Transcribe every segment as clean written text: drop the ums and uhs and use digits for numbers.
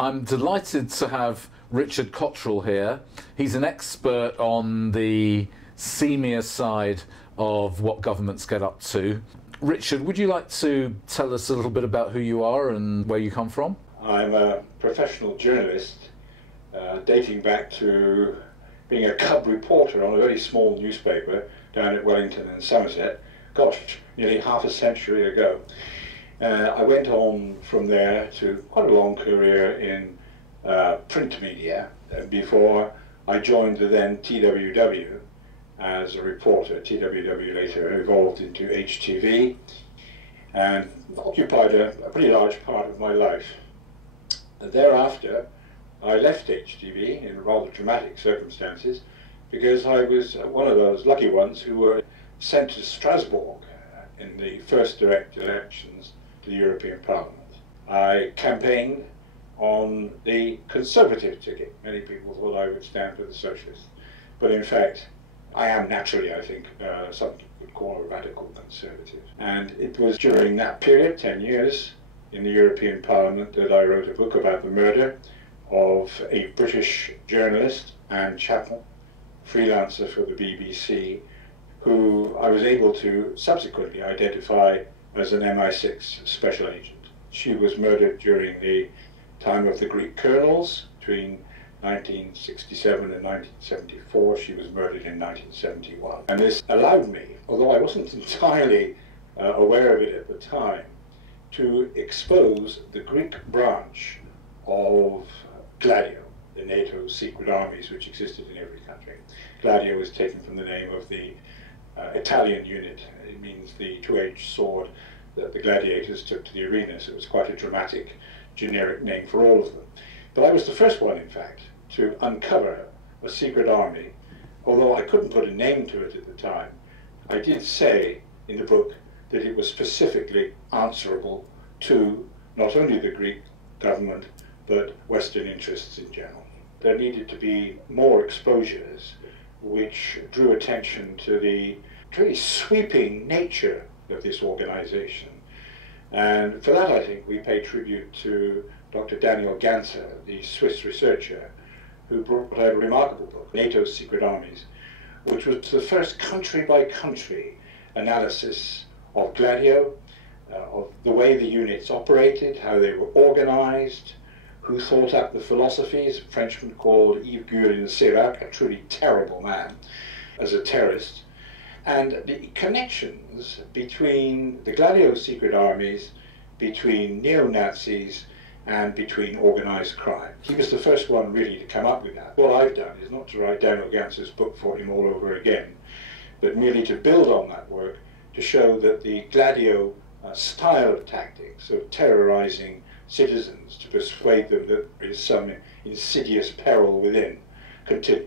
I'm delighted to have Richard Cottrell here. He's an expert on the senior side of what governments get up to. Richard, would you like to tell us a little bit about who you are and where you come from? I'm a professional journalist, dating back to being a cub reporter on a very small newspaper down at Wellington and Somerset, gosh, nearly half a century ago. I went on from there to quite a long career in print media before I joined the then TWW as a reporter. TWW later evolved into HTV and occupied a pretty large part of my life. Thereafter, I left HTV in rather dramatic circumstances because I was one of those lucky ones who were sent to Strasbourg in the first direct elections to the European Parliament. I campaigned on the Conservative ticket. Many people thought I would stand for the Socialists, but in fact I am naturally, I think, something you would call a radical conservative. And it was during that period, 10 years, in the European Parliament that I wrote a book about the murder of a British journalist, Anne Chappell, freelancer for the BBC, who I was able to subsequently identify as an MI6 special agent. She was murdered during the time of the Greek colonels between 1967 and 1974. She was murdered in 1971. And this allowed me, although I wasn't entirely aware of it at the time, to expose the Greek branch of Gladio, the NATO'S secret armies which existed in every country. Gladio was taken from the name of the Italian unit. It means the two-edged sword that the gladiators took to the arena, so it was quite a dramatic, generic name for all of them. But I was the first one, in fact, to uncover a secret army. Although I couldn't put a name to it at the time, I did say in the book that it was specifically answerable to not only the Greek government, but Western interests in general. There needed to be more exposures which drew attention to the very sweeping nature of this organization. And for that, I think, we pay tribute to Dr. Daniel Ganser, the Swiss researcher, who brought out a remarkable book, NATO's Secret Armies, which was the first country-by-country analysis of Gladio, of the way the units operated, how they were organized, who thought up the philosophies. A Frenchman called Yves Sirac, a truly terrible man, as a terrorist, and the connections between the Gladio secret armies, between neo-Nazis, and between organized crime. He was the first one really to come up with that. What I've done is not to write Daniel Ganser's book for him all over again, but merely to build on that work to show that the Gladio style of tactics, of terrorizing citizens to persuade them that there is some insidious peril within, continues.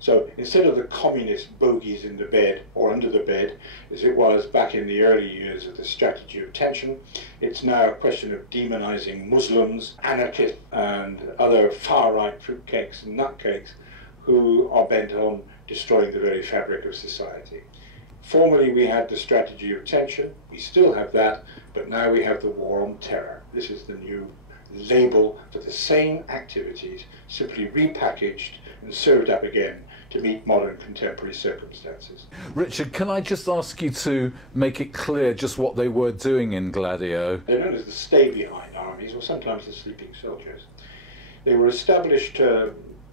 So instead of the communist bogies in the bed or under the bed, as it was back in the early years of the strategy of tension, it's now a question of demonizing Muslims, anarchists, and other far-right fruitcakes and nutcakes who are bent on destroying the very fabric of society. Formerly we had the strategy of tension, we still have that, but now we have the war on terror. This is the new label for the same activities, simply repackaged and served up again to meet modern contemporary circumstances. Richard, can I just ask you to make it clear just what they were doing in Gladio? They're known as the stay-behind armies, or sometimes the sleeping soldiers. They were established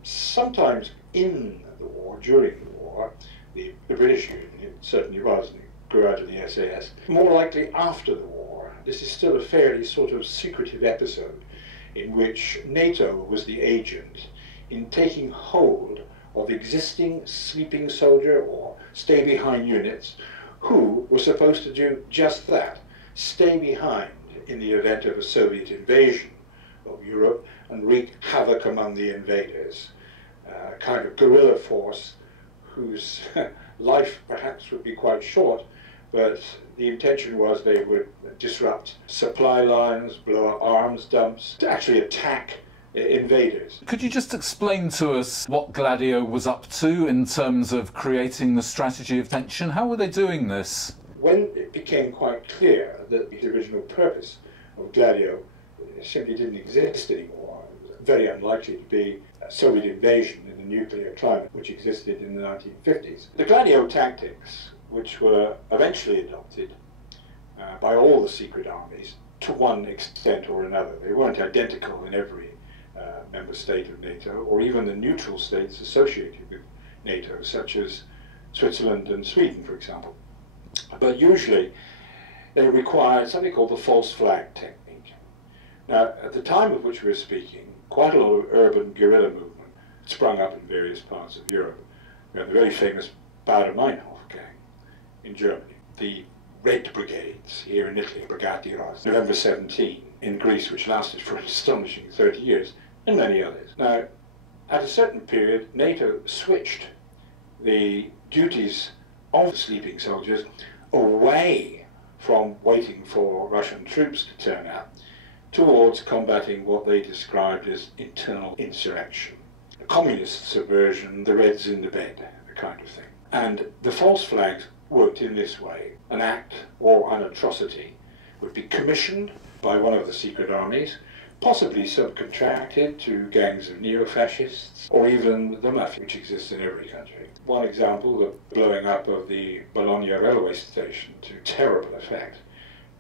sometimes in the war, during the war. The British Union certainly was, and it grew out of the SAS. More likely after the war. This is still a fairly sort of secretive episode in which NATO was the agent in taking hold of existing sleeping soldier or stay-behind units who were supposed to do just that, stay behind in the event of a Soviet invasion of Europe and wreak havoc among the invaders. A kind of guerrilla force whose life perhaps would be quite short, but the intention was they would disrupt supply lines, blow up arms dumps, to actually attack invaders. Could you just explain to us what Gladio was up to in terms of creating the strategy of tension? How were they doing this? When it became quite clear that the original purpose of Gladio simply didn't exist anymore, very unlikely to be a Soviet invasion in the nuclear climate which existed in the 1950s. The Gladio tactics, which were eventually adopted by all the secret armies to one extent or another, they weren't identical in every member state of NATO, or even the neutral states associated with NATO, such as Switzerland and Sweden, for example. But usually they required something called the false flag technique. Now, at the time of which we're speaking, quite a lot of urban guerrilla movement sprung up in various parts of Europe. We had the very famous Baader-Meinhof gang in Germany, the Red Brigades here in Italy, Brigati Rosse, November 17 in Greece, which lasted for an astonishing 30 years, and many others. Now, at a certain period, NATO switched the duties of the sleeping soldiers away from waiting for Russian troops to turn out towards combating what they described as internal insurrection. The communist subversion, the Reds in the bed, the kind of thing. And the false flags worked in this way. An act or an atrocity would be commissioned by one of the secret armies, possibly subcontracted to gangs of neo-fascists, or even the mafia, which exists in every country. One example, the blowing up of the Bologna railway station to terrible effect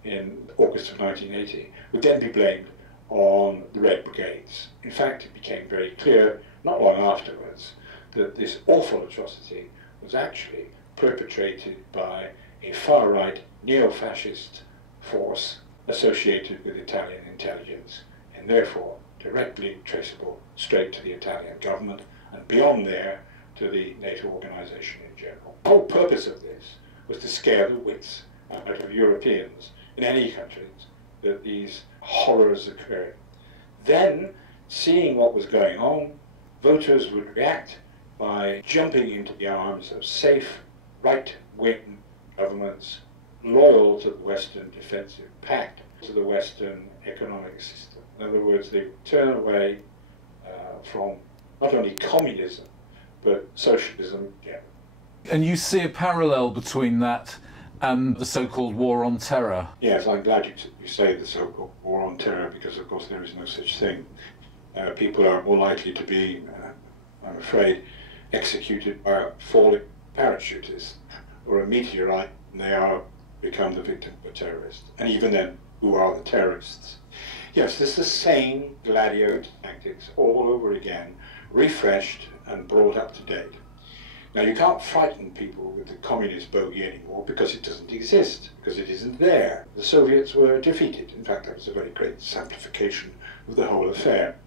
in August of 1980, would then be blamed on the Red Brigades. In fact, it became very clear, not long afterwards, that this awful atrocity was actually perpetrated by a far-right neo-fascist force associated with Italian intelligence, and therefore directly traceable straight to the Italian government, and beyond there to the NATO organization in general. The whole purpose of this was to scare the wits out of Europeans in any countries that these horrors occurred. Then, seeing what was going on, voters would react by jumping into the arms of safe, right-wing governments loyal to the Western defensive pact, to the Western economic system. In other words, they turn away from not only communism, but socialism generally. And you see a parallel between that and the so-called war on terror? Yes, I'm glad you say the so-called war on terror, because of course there is no such thing. People are more likely to be, I'm afraid, executed by falling parachutists or a meteorite than they are become the victim of a terrorist. And even then, who are the terrorists? Yes, it's the same Gladio tactics all over again, refreshed and brought up to date. Now, you can't frighten people with the communist bogey anymore because it doesn't exist, because it isn't there. The Soviets were defeated. In fact, that was a very great simplification of the whole affair.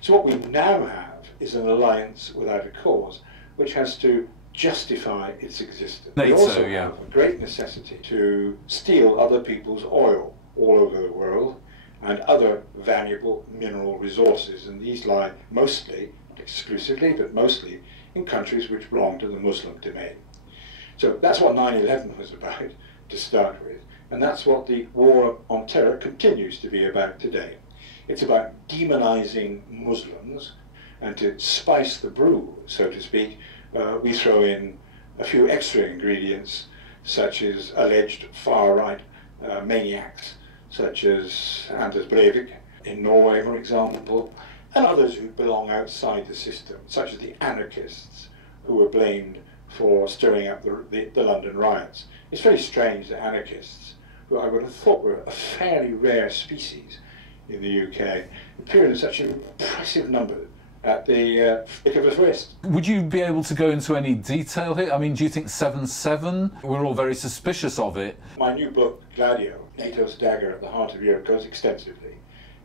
So what we now have is an alliance without a cause, which has to justify its existence. NATO, we also yeah. have a great necessity to steal other people's oil all over the world and other valuable mineral resources, and these lie mostly, not exclusively, but mostly in countries which belong to the Muslim domain. So that's what 9/11 was about to start with, and that's what the war on terror continues to be about today. It's about demonizing Muslims, and to spice the brew, so to speak, we throw in a few extra ingredients, such as alleged far-right maniacs, such as Anders Breivik in Norway, for example, and others who belong outside the system, such as the anarchists who were blamed for stirring up the London riots. It's very strange that anarchists, who I would have thought were a fairly rare species in the UK, appear in such an impressive number at the flick of a wrist. Would you be able to go into any detail here? I mean, do you think 7/7? We're all very suspicious of it. My new book, Gladio, NATO'S Dagger at the Heart of Europe, goes extensively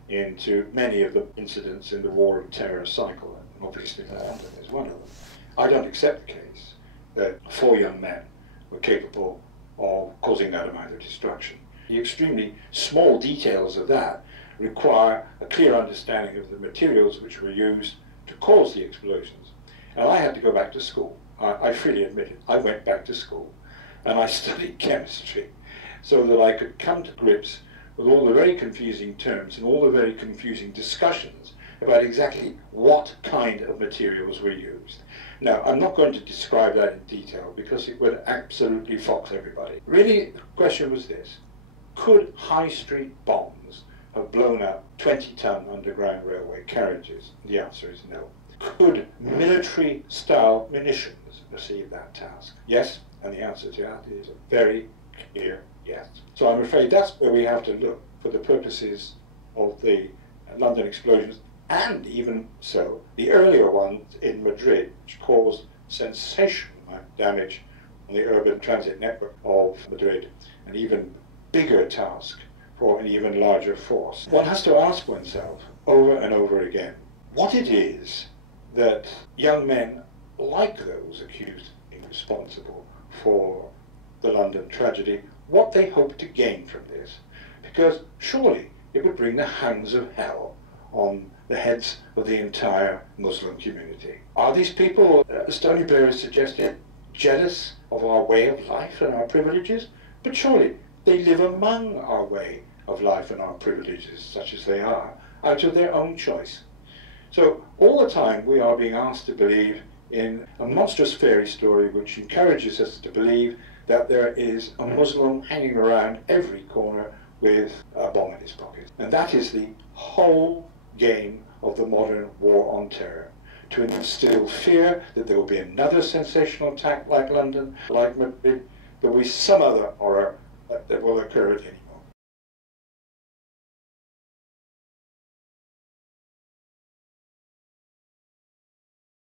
into many of the incidents in the war of terror cycle, and obviously London is one of them. I don't accept the case that 4 young men were capable of causing that amount of destruction. The extremely small details of that require a clear understanding of the materials which were used to cause the explosions. And I had to go back to school. I freely admit it. I went back to school and I studied chemistry so that I could come to grips with all the very confusing terms and all the very confusing discussions about exactly what kind of materials were used. Now, I'm not going to describe that in detail because it would absolutely fox everybody. Really, the question was this: could high street bombs have blown up 20-ton underground railway carriages? The answer is no. Could military-style munitions achieve that task? Yes, and the answer to that is a very clear yes. So I'm afraid that's where we have to look for the purposes of the London explosions, and even so, the earlier ones in Madrid, which caused sensational damage on the urban transit network of Madrid, an even bigger task for an even larger force. One has to ask oneself over and over again what it is that young men like those accused of being responsible for the London tragedy, what they hope to gain from this. Because surely it would bring the hounds of hell on the heads of the entire Muslim community. Are these people, as Tony Blair has suggested, jealous of our way of life and our privileges? But surely they live among our way of life and our privileges, such as they are, out of their own choice. So all the time we are being asked to believe in a monstrous fairy story which encourages us to believe that there is a Muslim hanging around every corner with a bomb in his pocket. And that is the whole game of the modern war on terror. To instill fear that there will be another sensational attack like London, like Madrid, there will be some other horror that will occur at any